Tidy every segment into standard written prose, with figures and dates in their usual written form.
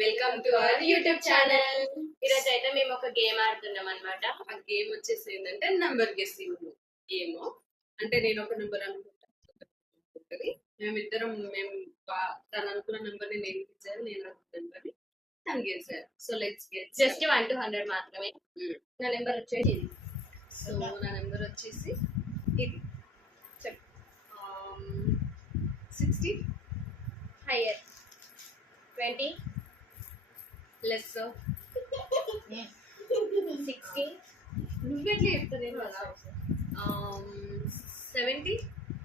Welcome to our YouTube channel. ఈరోజు అయితే మేము ఒక గేమ్ ఆడుతున్నాం అనమాట. ఆ గేమ్ వచ్చేసి ఏంటంటే నంబర్ గెస్సింగ్ గేమ్. అంటే నేను ఒక నెంబర్ అనుకుంటుంది, తను అనుకున్న నెంబర్ ని నేను గెలిచాను, నేను అనుకున్న నెంబర్ ని తను గెలిచారు. సో లెట్స్ గెట్ జస్ట్ 1 to 100 మాత్రమే. నా నెంబర్ వచ్చేసి ఇది. సో నా నెంబర్ వచ్చేసి ఇది. చెప్పు. 60 హైయర్ 20 లెస్ 60 నువ్వెట్లా చెప్తాను కదా. 70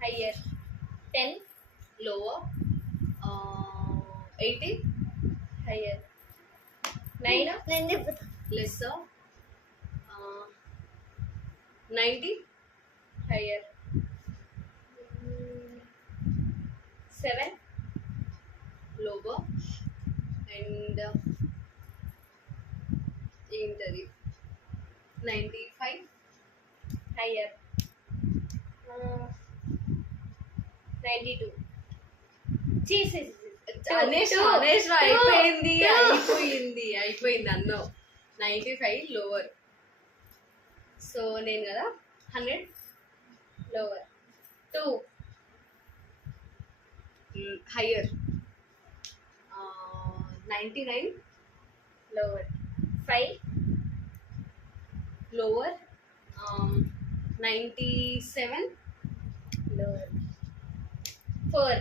హైయర్ 10 లోవర్ 80 హైయర్ 9 లెస్ 90 హైయర్ 7 లోవర్ అండ్ ఏంటది 95 హైయర్ 92 అయిపోయింది అన్నో. 95 లోవర్. సో నేను కదా 100 లోవర్ 2 హయ్యర్ 99 లోవర్ 5 లోవర్ 97 లోవర్ 4